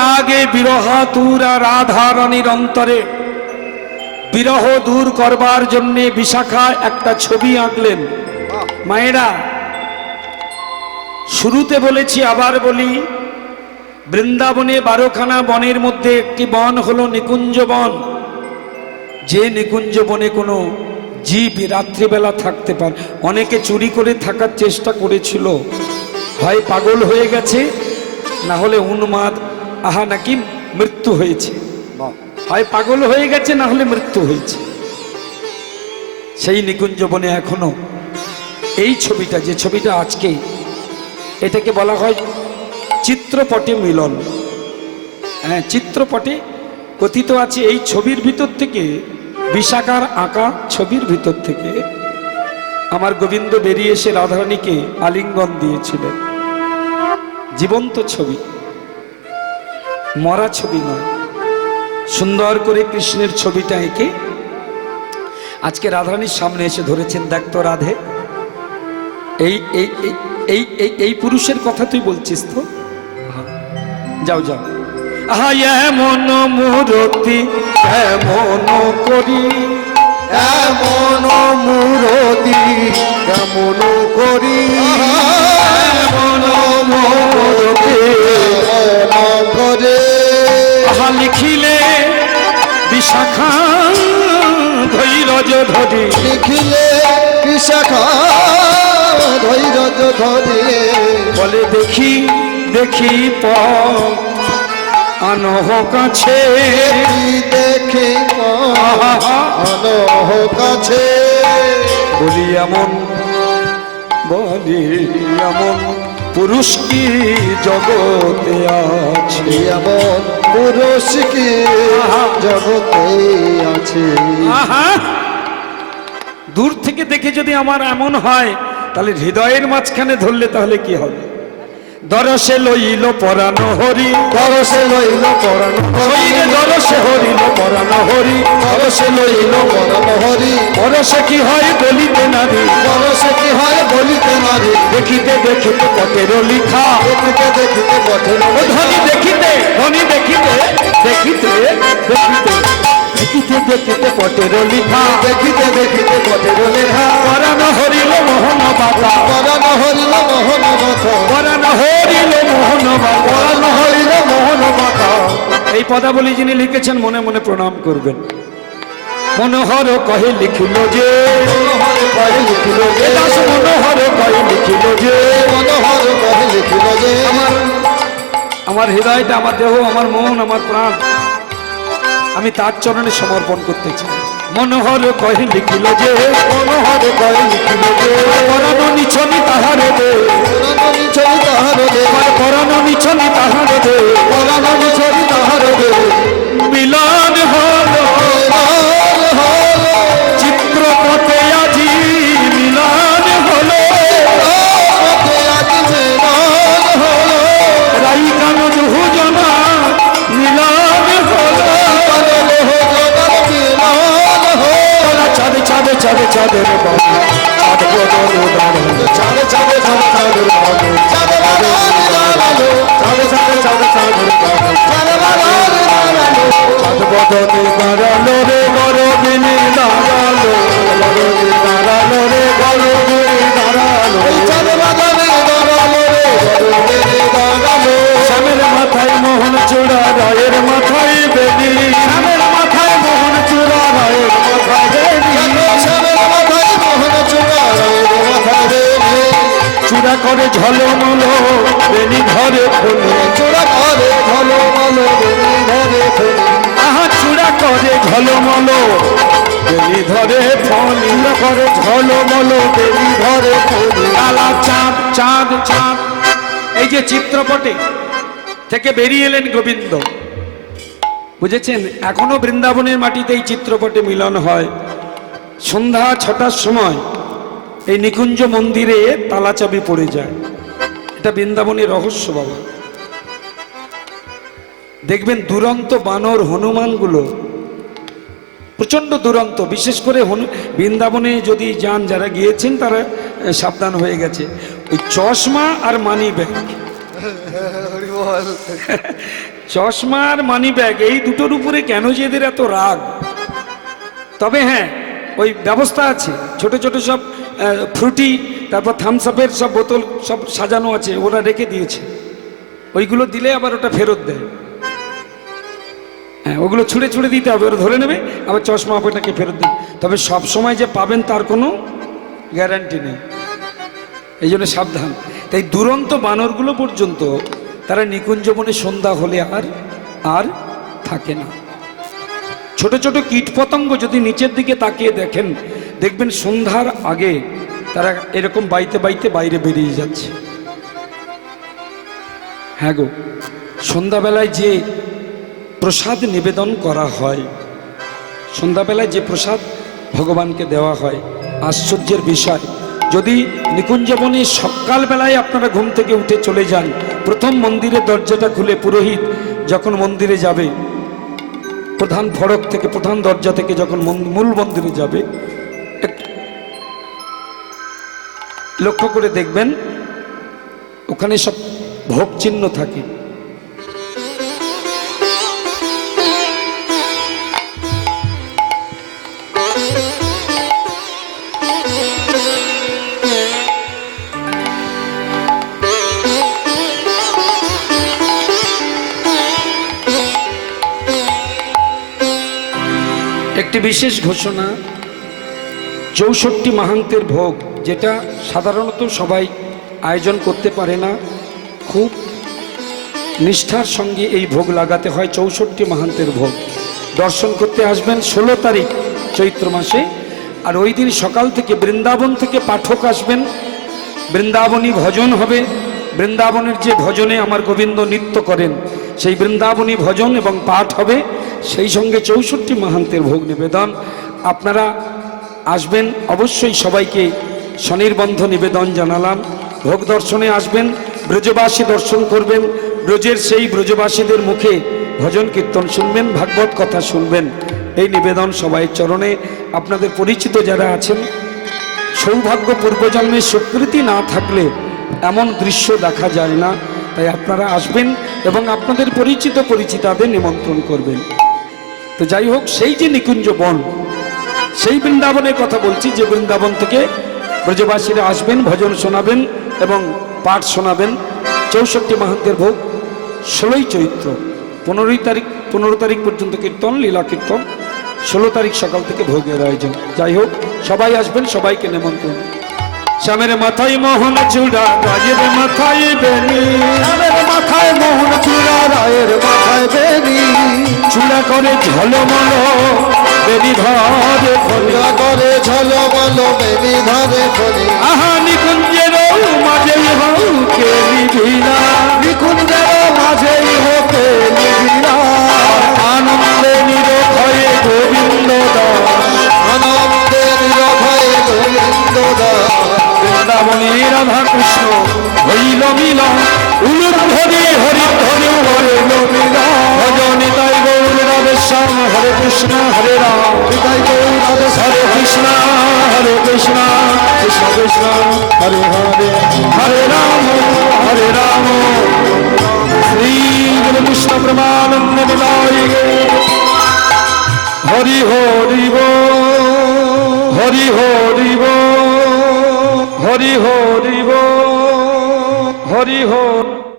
রাগে বিরহাতুরা রাধা রানীর অন্তরে বিরহ দূর করবার জন্যে বিশাখা একটা ছবি আঁকলেন। মায়েরা, শুরুতে বলেছি আবার বলি, বৃন্দাবনে 12খানা বনের মধ্যে একটি বন হলো নিকুঞ্জ বন। যে নিকুঞ্জ বনে কোনো জীব রাত্রিবেলা থাকতে পারে। অনেকে চুরি করে থাকার চেষ্টা করেছিল, হয় পাগল হয়ে গেছে, না হলে উন্মাদ, নাকি মৃত্যু হয়েছে। হয় পাগল হয়ে গেছে, না হলে মৃত্যু হয়েছে। সেই নিকুঞ্জ বনে এখনো এই ছবিটা, যে ছবিটা আজকে, এটাকে বলা হয় চিত্রপটে মিলন। হ্যাঁ, চিত্রপটে কথিত আছে এই ছবির ভিতর থেকে, বিশাখার আঁকা ছবির ভিতর থেকে আমার গোবিন্দ বেরিয়ে এসে রাধারানীকে আলিঙ্গন দিয়েছিলেন। জীবন্ত ছবি, মরা ছবি নয়। সুন্দর করে কৃষ্ণের ছবিটা এঁকে আজকে রাধারানীর সামনে এসে ধরেছেন। দেখ তো রাধে, এই এই এই এই এই পুরুষের কথা তুই বলছিস তো? যাও যাও। এমন মূরতি কেমন করি, এমন মূরতি কেমন করি, এমন মূরতি কেমন করে লিখিলে বিশাখা ধৈর্য ধরি, লিখিলে বিশাখা ধৈর্য ধরে, বলে দেখি দেখি আনহ কাছে, দেখি আনহ কাছে, বলি এমন পুরুষ কি জগতে আছে, এমন পুরুষ কি জগতে আছে। দূর থেকে দেখে যদি আমার এমন হয়, তাহলে হৃদয়ের মাঝখানে ধরলে তাহলে কি হবে? দরসে লইল পরানো হরি, দরসে লইল পরানো হরি, দরসে হরিল পরানো হরি, দরসে লইল পরানো হরি, পরশে কি হয় বলিতে নারী, দরসে কি হয় বলিতে নারী, দেখিতে দেখিতে পথের লিখা, দেখিতে দেখিতে পথে ধনী দেখিতে, ধনী দেখিতে দেখিতে দেখিতে দেখিতে দেখিতে পথের লিখা, দেখিতে দেখিতে পথের লেখা, পরানো হরিল মোহন বাবা, পরানো হরিল মোহন কথা, পরানো হরিল মোহন বাবা, পরানো হরিল মোহন কথা। এই পদাবলী যিনি লিখেছেন মনে মনে প্রণাম করবেন। মনোহর কহে লিখিল যে, মনোহর কহে লিখিল যে, দাস মনোহর কহে লিখিল যে, মনোহর কহে লিখিল যে, আমার হৃদয়টা, আমার দেহ, আমার মন, আমার প্রাণ আমি তার চরণে সমর্পণ করতে চাই। মনোহর কহে লিখিল যে, মনোহর কহে লিখিল যে, পরানো নিছনি তাহারে দে, পরানো নিছনি তাহার দে, পরানো নিছনি তাহারে দে, পরানো নিছনি তাহার দে, মিলন হলো চিত্রপটে আজি, মিলন হলো আজ মিলন হলো, রাই কান দুজনা মিলন হলো, চাঁদে চাঁদে চাঁদে চাঁদের বাবু, চাঁদ বদল দাঁড়ালো, চাঁদে চাঁদে চাঁদে চাঁদের বাবু, চাঁদে বাগানে দাঁড়ালো, চাঁদে চাঁদে চাঁদে চাঁদের বাবু, চাঁদে বাগানে দাঁড়ালো, চাঁদ বদলে দাঁড়ালো রে গরবিনী দাঁড়ালো, গরবিনী দাঁড়ালো রে গরবিনী দাঁড়ালো, এই চাঁদে বাগানে দাঁড়ালো রে গরবিনী দাঁড়ালো, শ্যামের মাথায় মোহন চূড়া, রায়ের মাথায় বেনি, শ্যামের মাথায় মোহন চূড়া, রায়ের মাথায় বেনি, শ্যামের মাথায় মোহন চূড়া, রায়ের মাথায় বেনি, চূড়া করে ঝলমলো বেনি ধরে ফোলে, চূড়া করে ঝলমলো বেনি ধরে ফেলি, চূড়া করে ঝলমলো বেনি ধরে ফোলে, চূড়া করে ঝলমলো বেনি ধরে ফোলে, কালা চাঁদ চাঁদ চাঁদ। এই যে চিত্রপটে থেকে বেরিয়ে এলেন গোবিন্দ, বুঝেছেন? এখনো বৃন্দাবনের মাটিতে এই চিত্রপটে মিলন হয়। সন্ধ্যা 6টার সময় এই নিকুঞ্জ মন্দিরে তালাচাবি পড়ে যায়। এটা বৃন্দাবনের রহস্য বাবা। দেখবেন দুরন্ত বানর হনুমানগুলো প্রচন্ড দুরন্ত, বিশেষ করে বৃন্দাবনে যদি যান, যারা গিয়েছেন তারা সাবধান হয়ে গেছে। ওই চশমা আর মানি ব্যাগ চশমা আর মানি ব্যাগ এই দুটোর উপরে কেন যে এদের এত রাগ? তবে হ্যাঁ, ওই ব্যবস্থা আছে, ছোট ছোট সব ফ্রুটি, তারপর থামস আপের সব বোতল সব সাজানো আছে, ওরা রেখে দিয়েছে। ওইগুলো দিলে আবার ওটা ফেরত দেয়। হ্যাঁ, ওগুলো ছুঁড়ে ছুঁড়ে দিতে হবে, ওরা ধরে নেবে, আবার চশমা আপনাকে ফেরত দিন। তবে সব সময় যে পাবেন তার কোনো গ্যারান্টি নেই, এই জন্য সাবধান। তাই দুরন্ত বানরগুলো পর্যন্ত তারা নিকুঞ্জবনে সন্ধ্যা হলে আর থাকে না। ছোট ছোট কীটপতঙ্গ যদি নিচের দিকে তাকিয়ে দেখেন, দেখবেন সন্ধ্যার আগে তারা এরকম বাইতে বাইতে বাইরে বেরিয়ে যাচ্ছে। হ্যাঁ গো, সন্ধ্যাবেলায় যে প্রসাদ নিবেদন করা হয়, সন্ধ্যাবেলায় যে প্রসাদ ভগবানকে দেওয়া হয়, আশ্চর্যের বিষয়, যদি নিকুঞ্জবনে সকালবেলায় আপনারা ঘুম থেকে উঠে চলে যান, প্রথম মন্দিরের দরজাটা খুলে পুরোহিত যখন মন্দিরে যাবে, প্রধান ফড়ক থেকে, প্রধান দরজা থেকে যখন মূল মন্দিরে যাবে, লক্ষ্য করে দেখবেন ওখানে সব ভোগ চিহ্ন থাকে। একটি বিশেষ ঘোষণা, 64 মাহান্তের ভোগ, যেটা সাধারণত সবাই আয়োজন করতে পারে না, খুব নিষ্ঠার সঙ্গে এই ভোগ লাগাতে হয়। 64 মাহান্তের ভোগ দর্শন করতে আসবেন 16 তারিখ চৈত্র মাসে। আর ওই দিন সকাল থেকে বৃন্দাবন থেকে পাঠক আসবেন, বৃন্দাবনী ভজন হবে। বৃন্দাবনের যে ভজনে আমার গোবিন্দ নৃত্য করেন, সেই বৃন্দাবনী ভজন এবং পাঠ হবে, সেই সঙ্গে 64 মাহান্তের ভোগ নিবেদন। আপনারা আসবেন অবশ্যই, সবাইকে স্বনির্বন্ধ নিবেদন জানালাম। ভোগ দর্শনে আসবেন, ব্রজবাসী দর্শন করবেন, ব্রজের সেই ব্রজবাসীদের মুখে ভজন কীর্তন শুনবেন, ভাগবত কথা শুনবেন, এই নিবেদন সবাই চরণে। আপনাদের পরিচিত যারা আছেন, সৌভাগ্য পূর্বজন্মের স্বীকৃতি না থাকলে এমন দৃশ্য দেখা যায় না, তাই আপনারা আসবেন এবং আপনাদের পরিচিত পরিচিতাদের নিমন্ত্রণ করবেন। তো যাই হোক, সেই যে নিকুঞ্জ বন, সেই বৃন্দাবনের কথা বলছি, যে বৃন্দাবন থেকে ব্রজবাসীরা আসবেন, ভজন শোনাবেন এবং পাঠ শোনাবেন। 64 মাহান্তের ভোগ 16ই চৈত্র, 15 তারিখ পর্যন্ত কীর্তন, লীলা কীর্তন, 16 তারিখ সকাল থেকে ভোগের আয়োজন। যাই হোক, সবাই আসবেন, সবাইকে নিমন্ত্রণ। শ্যামের মাথায় মোহন চূড়া, রায়ের মাথায় বেনি, শ্যামের মাথায় মোহন চূড়া, রায়ের মাথায় বেনি, চূড়া করে ঝলমল বেনি ধরে চূড়া করে ঝলমল বেনি ধরে ফলি। আহা নিকুঞ্জের মাঝেই হউকে নিবিনা, নিকুঞ্জের মাঝেই হোকে নিবিড়া, আনন্দে নিরভয়ে গোবিন্দ দাস, আনন্দে নিরভয়ে গোবিন্দ দাস। বৃন্দাবনে রাধা কৃষ্ণ হইল মিলন, উলুধ্বনি হরিধ্বনি হইল মিলন, ভজনে তাই গৌর রাধেশ্যাম, হরে কৃষ্ণ হরে রাম, তাই গৌর রাধে হরে কৃষ্ণ হরে কৃষ্ণ, কৃষ্ণ কৃষ্ণ হরে হরে, হরে রাম শ্রী গুরু কৃষ্ণ প্রেমানন্দ বিদায়। হরি হরি বল, হরি হরি বল, হরি হরি বল, হরি হরি।